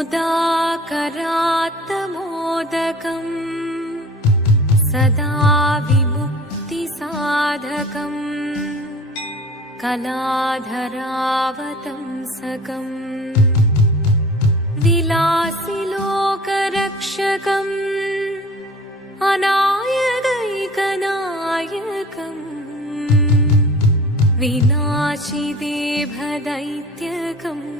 करात्तमोदकम् सदा विमुक्तिसाधकम् कलाधरावतंसकम् विलासिलोकरक्षकम् अनायकैकनायकम्। विनाशिदेभदैत्यकम्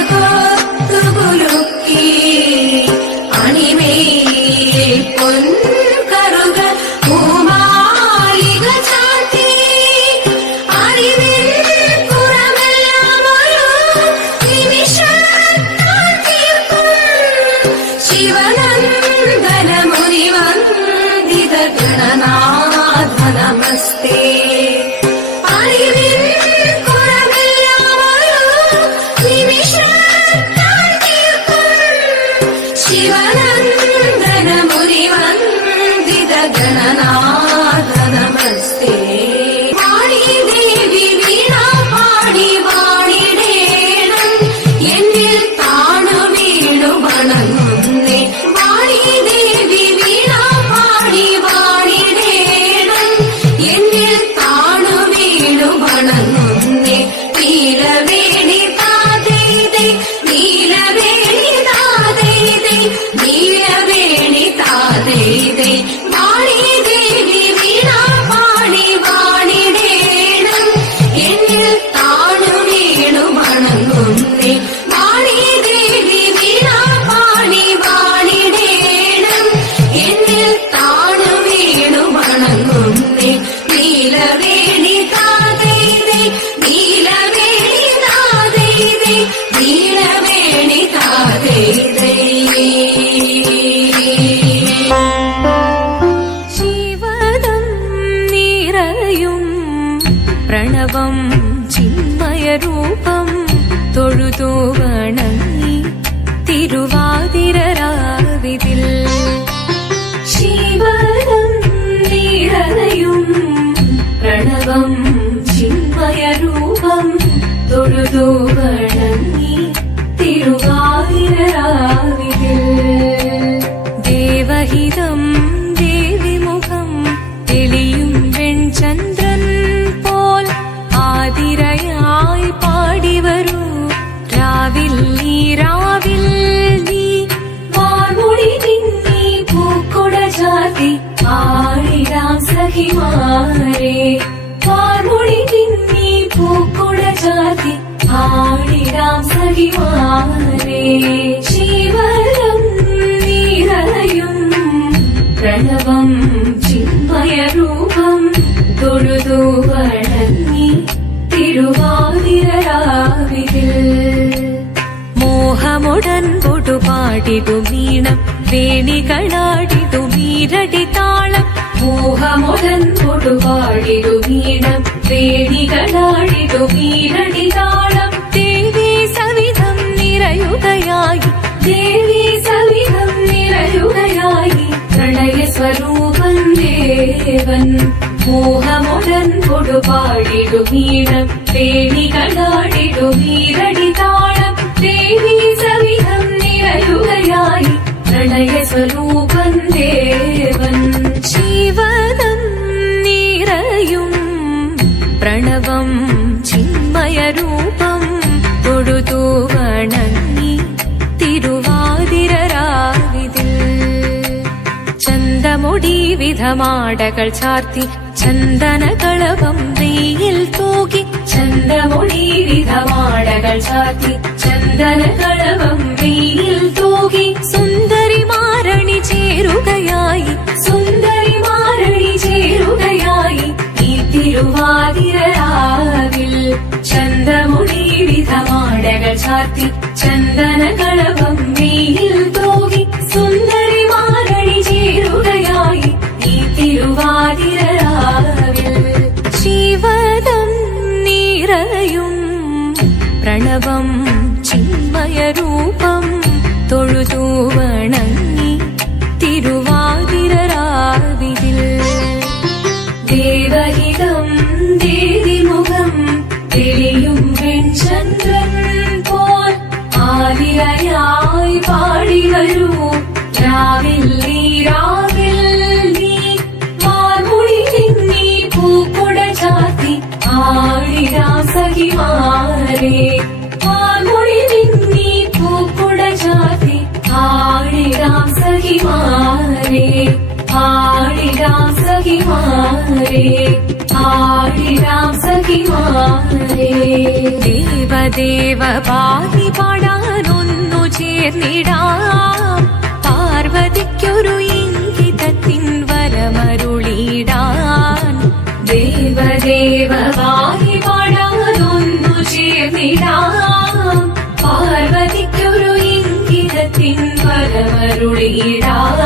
അഴകോത്തു കുലുക്കി അണിവയിൽ പൊൻകറുക പൂമാലിക ചാർത്തി അറിവിൽ പുറമെല്ലാം ഒരു നിമിഷത്താൽ തീർക്കും ശിവനന്ദനമുനി വന്ദിത ഗണനാഥ നമസ്തേ. ഗണനാഥ നമസ്തേ വാണി ദേവി ശിവദം നിറയും പ്രണവം ചിന്മയരൂപം തൊഴുതു വണങ്ങി തിരുവാതിരരാവിതിൽ. ശിവദം പ്രണവം ചിന്മയരൂപം തൊഴുതു ചാത്തി ആടിടാം സഖിമാരെ ശിവരം നീറയും പ്രണവം ചിന്മയരൂപം തൊഴുതു വണങ്ങി തിരുവാതിരാവിതിൽ മോഹമുടൻ പൊടുപാടിതു വീണം വേണികളാടിതു വീരടി താളം മോഹമുടൻ പൊടുപാടിതു വീണം വേണികളാടിതു മീരടി താളം ദേവി സവിധം നിറയുകയായി ദേവി സവിധം നിറയുകയായി പ്രണയ സ്വരൂപൻ ദേവൻ മോഹമുടൻ കൊടുപാടിടു വീണം വേണികളാടിടു വീരടി താളം പ്രണവം ചിന്മയരൂപം തൊഴുതു വണങ്ങി തിരുവാതിരരാവിതിൽ. ചന്തമുടി വിധമാടകൾ ചാർത്തി ചന്ദനകളവം വെയിൽ തൂകി. ചന്തമുടി വിധമാടകൾ ചാർത്തി ചന്ദനകളവം വെയിൽ തൂകി. സുന്ദരി മാരണി ചേരുകയായി സുന്ദരി മാരണി ചേരുകയായി തിരുവാതിരാവിൽ ചാർത്തി ചന്ദന കളഭം മെയിൽ തോകി സുന്ദരിമാരണി ചേരുകയായി ഈ തിരുവാതിരാവിൽ ശിവദം നിറയും പ്രണവം ചിന്മയരൂപം വണങ്ങി ആതിരയായി പാടി വരൂ. രാവിൽ നീ മാർമുടി നീ പൂക്കുട ചാത്തി ആടിരാം സഖിമാരെ മാർമുടി നീ പൂക്കുട ചാത്തി ആടിരാം സഖിമാരെ ആടിരാം സഖിമാരെ സഖിമാരെ ദേവദേവ പാതി പാടാനൊന്നു ചേർന്നിടാം. പാർവതിക്കൊരു ഇംഗിതത്തിൻ വരമരുളിടാൻ ദേവദേവ പാതി പാടാനൊന്നു ചേർന്നിടാം. പാർവതിക്കൊരു ഇംഗിതത്തിൻ വരമരുളിടാൻ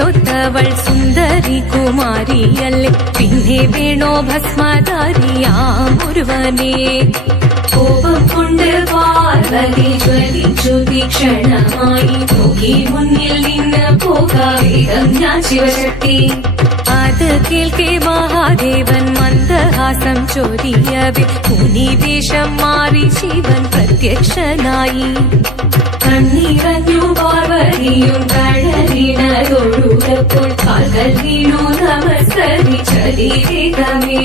ചേലൊത്തവൾ സുന്ദരി കുമാരിയല്ലേ. പിന്നെ വേണോ ഭസ്മധാരിയാം ഒരുവനെ. കോപം കൊണ്ട് പാർവതി ജ്വലിച്ചു തീക്ഷണമായി. നോക്കി മുന്നിൽ നിന്ന് പോകാവേഗം ഞാൻ ശിവശക്തി. അത് കേൾക്കെ മഹാദേവൻ മന്ദഹാസം ചൊരിയവേ മുനിവേഷം മാറി ശിവൻ പ്രത്യക്ഷനായി. കണ്ണീരഞ്ഞു പാർവതിയും നമസ്കരിച്ചതിരേകമേ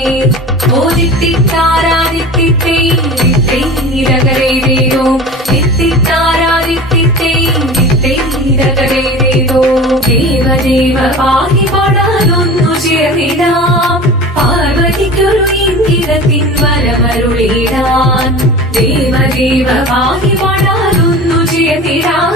ഓദിത്തിത്താരാദിത്തിത്തൈരകരേരോ തിത്തിത്താരാദിത്തിത്തൈരകരേരോ ദേവദേവ പാഹി പാടാനൊന്നു ചേർന്നിടാം പാർവതിക്കൊരു ഇംഗിതത്തിൻ വരമരുളിടാൻ ദേവദേവ പാഹി പാടാനൊന്നു ചേർന്നിടാം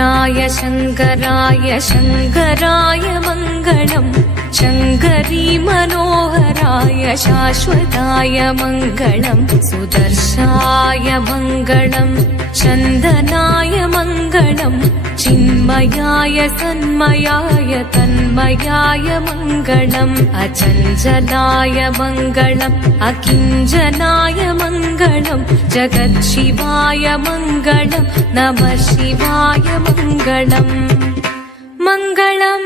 शङ्कराय शङ्कराय शङ्कराय मङ्गलम् शङ्करी मनोहराय शाश्वताय मङ्गलम् सुदर्शाय मङ्गलम् चन्दनाय मङ्गलम् चिन्मयाय तन्मयाय तन्मयाय मङ्गलम् अचंजनाय मङ्गलम् अकिजनाय मङ्गलम् जगत् शिवाय मङ्गणम् नवशिवाय മംഗളം. മംഗളം